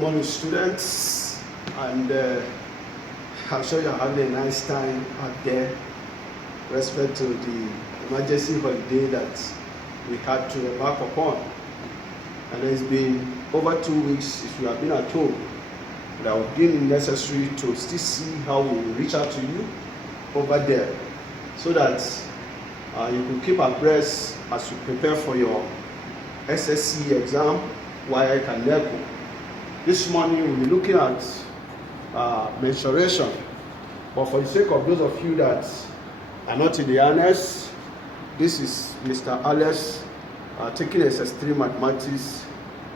morning, students, and I'm sure you're having a nice time out there with respect to the emergency holiday that we had to embark upon. And it's been over 2 weeks if you have been at home. That would be necessary to still see how we will reach out to you over there so that you can keep abreast as you prepare for your SSC exam, WAEC and NECO. This morning we'll be looking at mensuration, but for the sake of those of you that are not in the annex, this is Mr. Alex taking SS3 Maths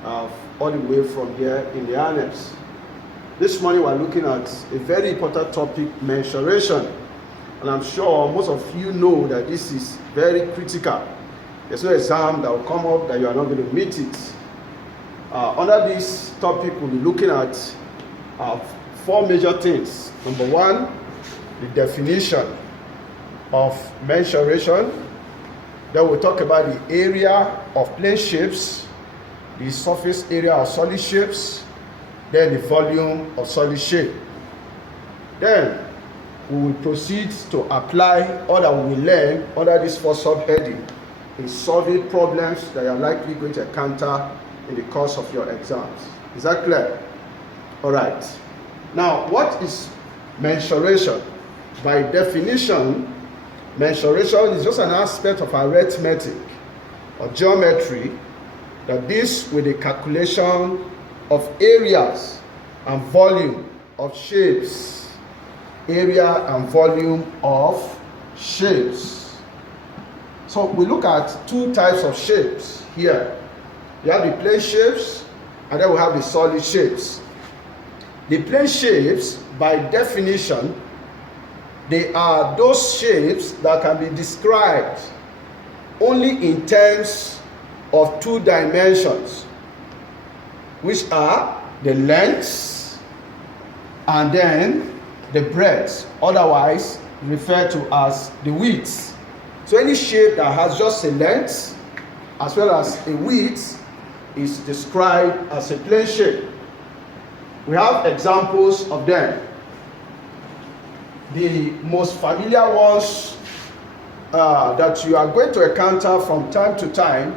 all the way from here in the annex. This morning we're looking at a very important topic, mensuration, and I'm sure most of you know that this is very critical. There's no exam that will come up that you are not going to meet it. Under this topic, we'll be looking at 4 major things. Number 1, the definition of mensuration. Then we'll talk about the area of plane shapes, the surface area of solid shapes, then the volume of solid shape. Then we will proceed to apply all that we will learn under this 4 subheading in solving problems that you are likely going to encounter in the course of your exams. Is that clear? All right. Now, what is mensuration? By definition, mensuration is just an aspect of arithmetic or geometry that deals with the calculation of areas and volume of shapes. Area and volume of shapes. So we look at 2 types of shapes here. You have the plane shapes, and then we have the solid shapes. The plane shapes, by definition, they are those shapes that can be described only in terms of 2 dimensions, which are the length and then the breadth, otherwise referred to as the width. So any shape that has just a length as well as a width is described as a plane shape. We have examples of them. The most familiar ones that you are going to encounter from time to time,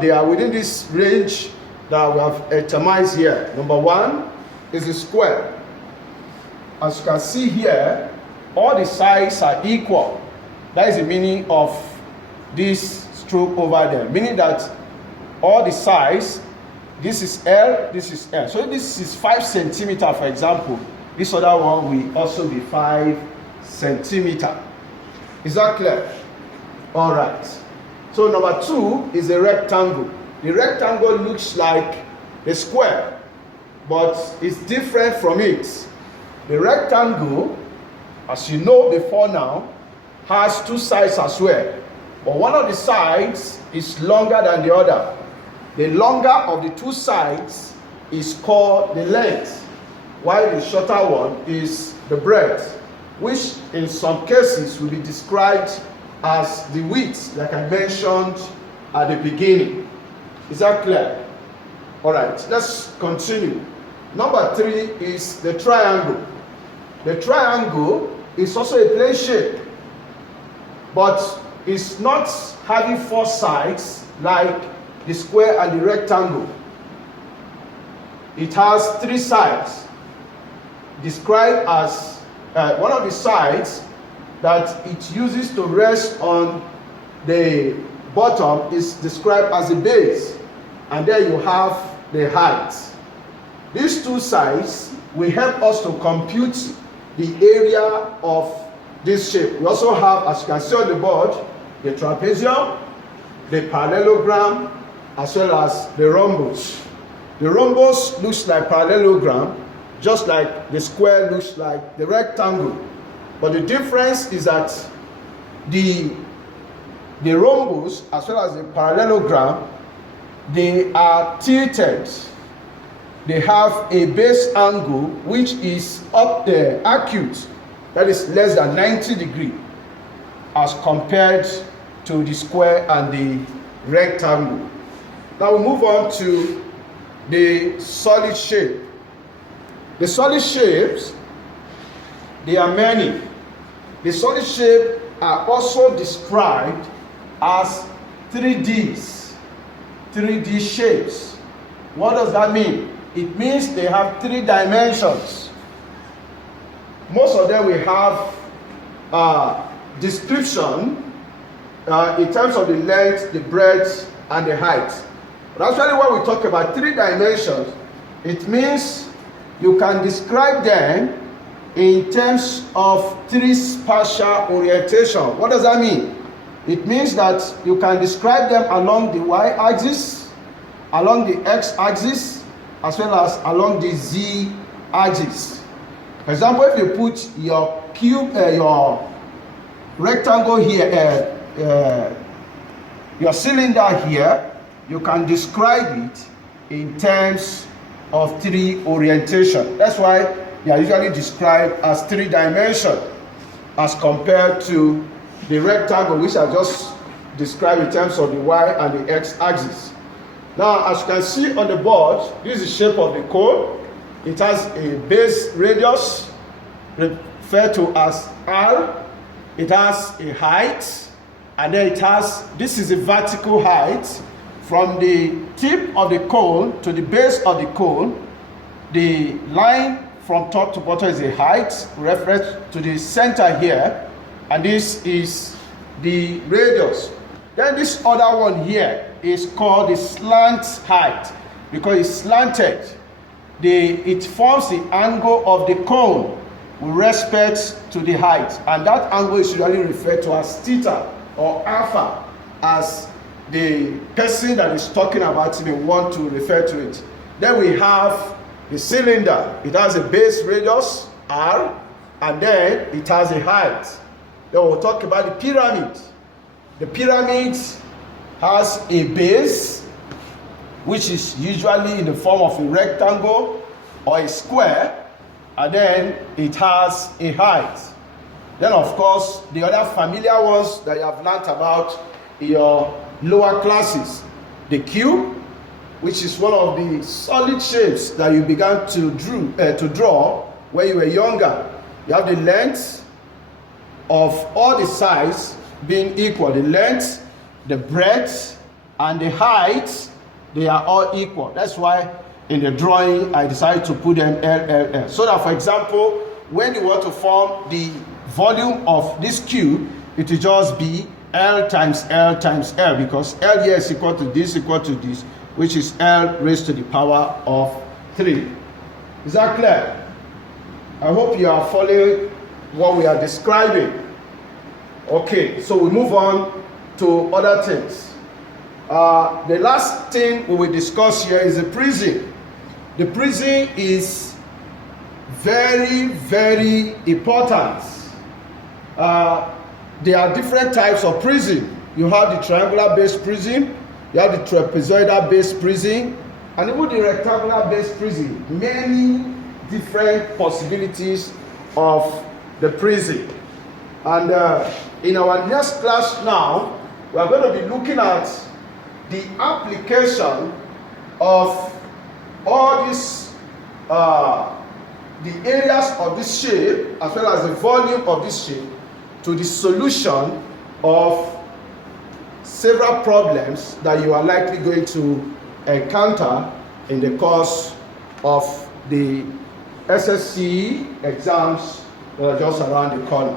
they are within this range that we have itemized here. Number 1 is a square. As you can see here, all the sides are equal. That is the meaning of this stroke over there, meaning that all the sides, this is L, this is L. So this is 5 centimeter, for example. This other one will also be 5 centimeter. Is that clear? All right. So number 2 is a rectangle. The rectangle looks like a square, but it's different from it. The rectangle, as you know before now, has 2 sides as well. But one of the sides is longer than the other. The longer of the 2 sides is called the length, while the shorter one is the breadth, which in some cases will be described as the width, like I mentioned at the beginning. Is that clear? All right, let's continue. Number 3 is the triangle. The triangle is also a plane shape, but it's not having 4 sides like the square and the rectangle. It has 3 sides, described as one of the sides that it uses to rest on the bottom is described as the base, and then you have the height. These 2 sides will help us to compute the area of this shape. We also have, as you can see on the board, the trapezium, the parallelogram, as well as the rhombus. The rhombus looks like parallelogram, just like the square looks like the rectangle. But the difference is that the rhombus, as well as the parallelogram, they are tilted. They have a base angle which is up there, acute, that is less than 90 degrees, as compared to the square and the rectangle. Now we move on to the solid shape. The solid shapes, they are many. The solid shape are also described as 3Ds, 3D shapes. What does that mean? It means they have 3 dimensions. Most of them will have description in terms of the length, the breadth, and the height. But actually when we talk about 3 dimensions, it means you can describe them in terms of 3 spatial orientation. What does that mean? It means that you can describe them along the y-axis, along the x-axis, as well as along the z-axis. For example, if you put your cube, your rectangle here, your cylinder here, you can describe it in terms of 3 orientation. That's why they are usually described as 3 dimension, as compared to the rectangle, which I just described in terms of the y and the x-axis. Now, as you can see on the board, this is the shape of the cone. It has a base radius, referred to as R. It has a height, and then it has, this is the vertical height. From the tip of the cone to the base of the cone, the line from top to bottom is the height, referred to the center here, and this is the radius. Then this other one here is called the slant height, because it's slanted. It forms the angle of the cone with respect to the height, and that angle is usually referred to as theta or alpha, as the person that is talking about it may want to refer to it. Then we have the cylinder. It has a base radius R, and then it has a height. Then we'll talk about the pyramid. The pyramid has a base, which is usually in the form of a rectangle or a square, and then it has a height. Then of course the other familiar ones that you have learnt about in your lower classes, the cube, which is one of the solid shapes that you began to draw when you were younger. You have the length of all the sides being equal. The length, the breadth, and the height, they are all equal. That's why in the drawing I decided to put them L. So that, for example, when you want to form the volume of this cube, it will just be L times L times L, because L here is equal to this, which is L raised to the power of 3. Is that clear? I hope you are following what we are describing. Okay, so we move on to other things. The last thing we will discuss here is the prism. The prism is very, very important. There are different types of prism. You have the triangular based prism, you have the trapezoidal based prism, and even the rectangular based prism. Many different possibilities of the prism. And in our next class now, we are going to be looking at the application of all these, the areas of this shape, as well as the volume of this shape, to the solution of several problems that you are likely going to encounter in the course of the SSC exams that are just around the corner.